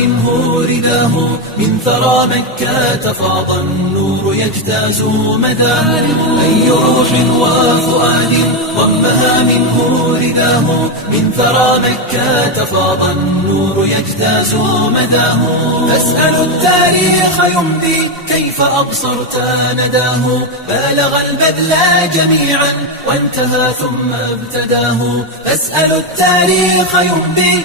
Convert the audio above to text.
منه رداه، من ثرى مكة فاض النور يجتاز مداه. أي روح وفؤاد ضمها منه رداه، من ثرى مكة فاض النور يجتاز مداه. فاسأل التاريخ يمضي كيف أبصرت نداه، بالغ البذل جميعا وانتهى ثم ابتداه. فاسأل التاريخ يمضي